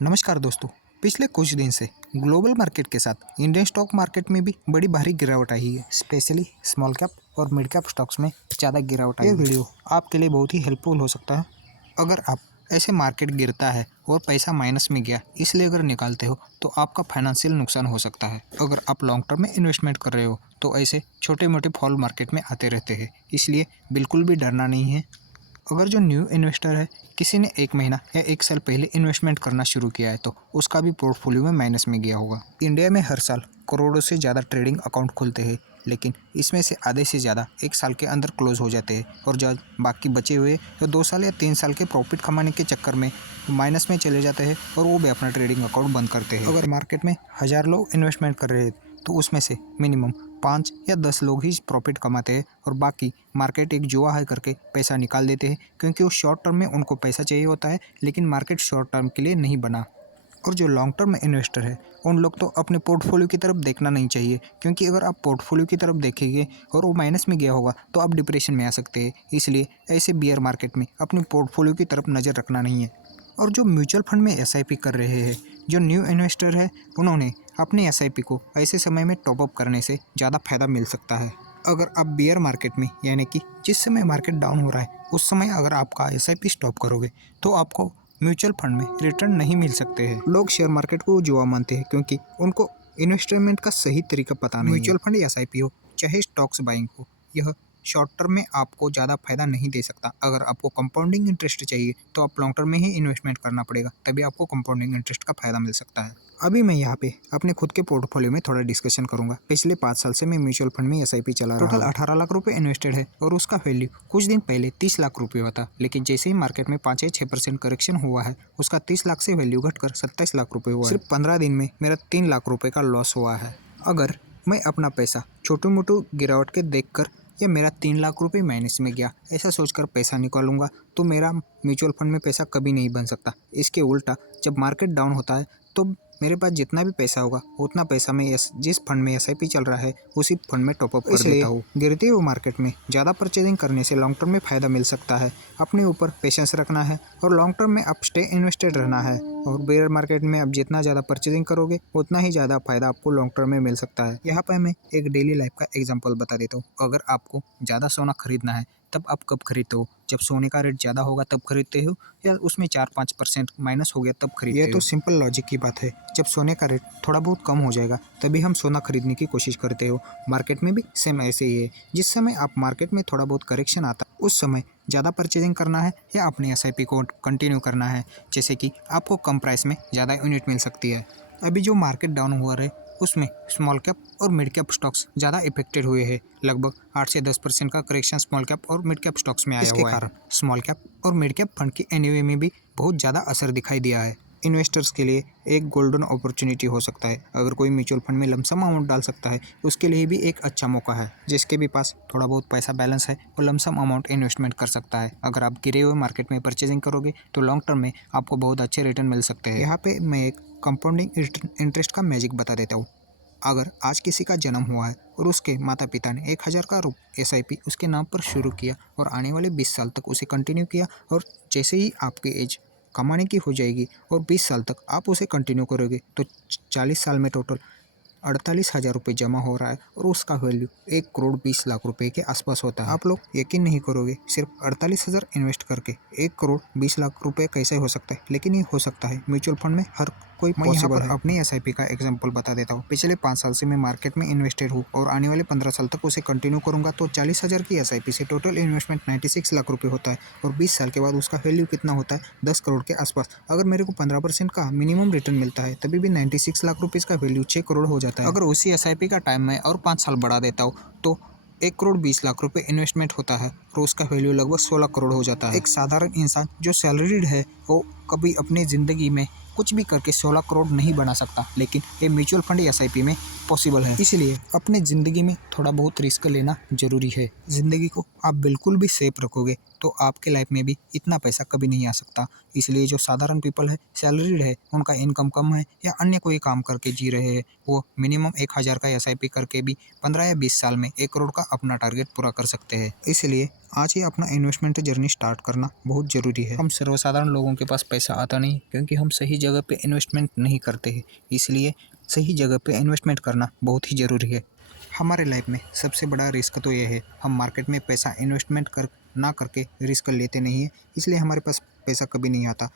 नमस्कार दोस्तों। पिछले कुछ दिन से ग्लोबल मार्केट के साथ इंडियन स्टॉक मार्केट में भी बड़ी भारी गिरावट आई है। स्पेशली स्मॉल कैप और मिड कैप स्टॉक्स में ज़्यादा गिरावट आई है। ये वीडियो आपके लिए बहुत ही हेल्पफुल हो सकता है। अगर आप ऐसे मार्केट गिरता है और पैसा माइनस में गया इसलिए अगर निकालते हो तो आपका फाइनेंशियल नुकसान हो सकता है। अगर आप लॉन्ग टर्म में इन्वेस्टमेंट कर रहे हो तो ऐसे छोटे मोटे फॉल मार्केट में आते रहते हैं, इसलिए बिल्कुल भी डरना नहीं है। अगर जो न्यू इन्वेस्टर है, किसी ने 1 महीना या 1 साल पहले इन्वेस्टमेंट करना शुरू किया है तो उसका भी पोर्टफोलियो में माइनस में गया होगा। इंडिया में हर साल करोड़ों से ज़्यादा ट्रेडिंग अकाउंट खुलते हैं, लेकिन इसमें से आधे से ज़्यादा 1 साल के अंदर क्लोज हो जाते हैं और जब बाकी बचे हुए या 2 साल या 3 साल के प्रॉफिट कमाने के चक्कर में माइनस में चले जाते हैं और वो भी अपना ट्रेडिंग अकाउंट बंद करते हैं। अगर मार्केट में 1000 लोग इन्वेस्टमेंट कर रहे हैं तो उसमें से मिनिमम 5 या 10 लोग ही प्रॉफिट कमाते हैं और बाकी मार्केट एक जुआ है करके पैसा निकाल देते हैं, क्योंकि वो शॉर्ट टर्म में उनको पैसा चाहिए होता है, लेकिन मार्केट शॉर्ट टर्म के लिए नहीं बना। और जो लॉन्ग टर्म इन्वेस्टर है उन लोग तो अपने पोर्टफोलियो की तरफ देखना नहीं चाहिए, क्योंकि अगर आप पोर्टफोलियो की तरफ देखेंगे और वो माइनस में गया होगा तो आप डिप्रेशन में आ सकते हैं। इसलिए ऐसे बियर मार्केट में अपने पोर्टफोलियो की तरफ नज़र रखना नहीं है। और जो म्यूचुअल फंड में एसआईपी कर रहे हैं, जो न्यू इन्वेस्टर है, उन्होंने अपनी एसआईपी को ऐसे समय में टॉपअप करने से ज़्यादा फायदा मिल सकता है। अगर आप बियर मार्केट में, यानी कि जिस समय मार्केट डाउन हो रहा है उस समय अगर आपका एसआईपी स्टॉप करोगे तो आपको म्यूचुअल फंड में रिटर्न नहीं मिल सकते हैं। लोग शेयर मार्केट को जुआ मानते हैं क्योंकि उनको इन्वेस्टमेंट का सही तरीका पता नहीं है। म्यूचुअल फंड या एसआईपी हो चाहे स्टॉक्स बाइंग हो, यह शॉर्ट टर्म में आपको ज़्यादा फायदा नहीं दे सकता। अगर आपको कंपाउंडिंग इंटरेस्ट चाहिए तो आप लॉन्ग टर्म में ही इन्वेस्टमेंट करना पड़ेगा, तभी आपको कंपाउंडिंग इंटरेस्ट का फायदा मिल सकता है। अभी मैं यहाँ पे अपने खुद के पोर्टफोलियो में थोड़ा डिस्कशन करूंगा। पिछले 5 साल से मैं म्यूचुअल फंड में एसआईपी चला रहा हूँ। टोटल 18 लाख रुपए इन्वेस्टेड है और उसका वैल्यू कुछ दिन पहले 30 लाख रुपये हुआ था, लेकिन जैसे ही मार्केट में 5 या 6% करेक्शन हुआ है उसका 30 लाख से वैल्यू घटकर 27 लाख रुपये हुआ है। सिर्फ 15 दिन में मेरा 3 लाख रुपये का लॉस हुआ है। अगर मैं अपना पैसा छोटू मोटू गिरावट के देखकर या मेरा 3 लाख रुपए माइनस में गया ऐसा सोचकर पैसा निकालूंगा तो मेरा म्यूचुअल फंड में पैसा कभी नहीं बन सकता। इसके उल्टा जब मार्केट डाउन होता है तो मेरे पास जितना भी पैसा होगा उतना पैसा मैं जिस फंड में एसआईपी चल रहा है उसी फंड में टॉपअप कर देता हूँ। गिरते हुए मार्केट में ज़्यादा परचेजिंग करने से लॉन्ग टर्म में फ़ायदा मिल सकता है। अपने ऊपर पेशेंस रखना है और लॉन्ग टर्म में आप स्टे इन्वेस्टेड रहना है। और बेयर मार्केट में आप जितना ज़्यादा परचेजिंग करोगे उतना ही ज़्यादा फायदा आपको लॉन्ग टर्म में मिल सकता है। यहाँ पर मैं एक डेली लाइफ का एग्जांपल बता देता हूँ। अगर आपको ज़्यादा सोना खरीदना है तब आप कब खरीदते हो? जब सोने का रेट ज़्यादा होगा तब खरीदते हो, या उसमें 4-5% माइनस हो गया तब खरीदते हो? ये तो सिंपल लॉजिक की बात है। जब सोने का रेट थोड़ा बहुत कम हो जाएगा तभी हम सोना खरीदने की कोशिश करते हो। मार्केट में भी सेम ऐसे ही है। जिस समय आप मार्केट में थोड़ा बहुत करेक्शन आता है उस समय ज़्यादा परचेजिंग करना है या अपनी एसआईपी को कंटिन्यू करना है, जैसे कि आपको कम प्राइस में ज़्यादा यूनिट मिल सकती है। अभी जो मार्केट डाउन हुआ है उसमें स्मॉल कैप और मिड कैप स्टॉक्स ज़्यादा इफेक्टेड हुए हैं। लगभग 8 से 10% का करेक्शन स्मॉल कैप और मिड कैप स्टॉक्स में आया हुआ है। इसके कारण स्मॉल कैप और मिड कैप फंड की एनएवी में भी बहुत ज़्यादा असर दिखाई दिया है। इन्वेस्टर्स के लिए एक गोल्डन अपॉर्चुनिटी हो सकता है। अगर कोई म्यूचुअल फंड में लमसम अमाउंट डाल सकता है उसके लिए भी एक अच्छा मौका है। जिसके भी पास थोड़ा बहुत पैसा बैलेंस है वो लमसम अमाउंट इन्वेस्टमेंट कर सकता है। अगर आप गिरे हुए मार्केट में परचेजिंग करोगे तो लॉन्ग टर्म में आपको बहुत अच्छे रिटर्न मिल सकते हैं। यहाँ पे मैं एक कंपाउंडिंग इंटरेस्ट का मैजिक बता देता हूँ। अगर आज किसी का जन्म हुआ है और उसके माता पिता ने 1000 का एसआईपी उसके नाम पर शुरू किया और आने वाले 20 साल तक उसे कंटिन्यू किया, और जैसे ही आपकी एज कमाने की हो जाएगी और 20 साल तक आप उसे कंटिन्यू करोगे तो 40 साल में टोटल 48,000 रुपये जमा हो रहा है और उसका वैल्यू 1,20,00,000 रुपये के आसपास होता है। आप लोग यकीन नहीं करोगे, सिर्फ 48,000 इन्वेस्ट करके 1,20,00,000 रुपये कैसे हो सकता है, लेकिन ये हो सकता है म्यूचुअल फंड में हर कोई पॉसिबल है। अपनी एसआईपी का एग्जांपल बता देता हूँ। पिछले 5 साल से मैं मार्केट में इन्वेस्टेड हूँ और आने वाले 15 साल तक उसे कंटिन्यू करूँगा तो 40,000 की एसआईपी से टोटल इन्वेस्टमेंट 96 लाख रुपये होता है और 20 साल के बाद उसका वैल्यू कितना होता है? 10 करोड़ के आसपास। अगर मेरे को 15% का मिनिमम रिटर्न मिलता है तभी भी 96 लाख रुपये का वैल्यू 6 करोड़ हो जाता है। अगर उसी एसआईपी का टाइम मैं और 5 साल बढ़ा देता हूँ तो 1,20,00,000 रुपये इन्वेस्टमेंट होता है और उसका वैल्यू लगभग 16 करोड़ हो जाता है। एक साधारण इंसान जो सैलरीड है वो कभी अपनी ज़िंदगी में कुछ भी करके 16 करोड़ नहीं बना सकता, लेकिन ये म्यूचुअल फंड एसआईपी में पॉसिबल है। इसलिए अपने ज़िंदगी में थोड़ा बहुत रिस्क लेना जरूरी है। ज़िंदगी को आप बिल्कुल भी सेफ रखोगे तो आपके लाइफ में भी इतना पैसा कभी नहीं आ सकता। इसलिए जो साधारण पीपल है, सैलरीड है, उनका इनकम कम है या अन्य कोई काम करके जी रहे हैं, वो मिनिमम 1000 का एसआईपी करके भी 15 या 20 साल में 1 करोड़ का अपना टारगेट पूरा कर सकते हैं। इसलिए आज ही अपना इन्वेस्टमेंट जर्नी स्टार्ट करना बहुत ज़रूरी है। हम सर्वसाधारण लोगों के पास पैसा आता नहीं क्योंकि हम सही जगह पे इन्वेस्टमेंट नहीं करते हैं, इसलिए सही जगह पे इन्वेस्टमेंट करना बहुत ही ज़रूरी है। हमारे लाइफ में सबसे बड़ा रिस्क तो यह है, हम मार्केट में पैसा इन्वेस्टमेंट कर ना करके रिस्क लेते नहीं हैं, इसलिए हमारे पास पैसा कभी नहीं आता।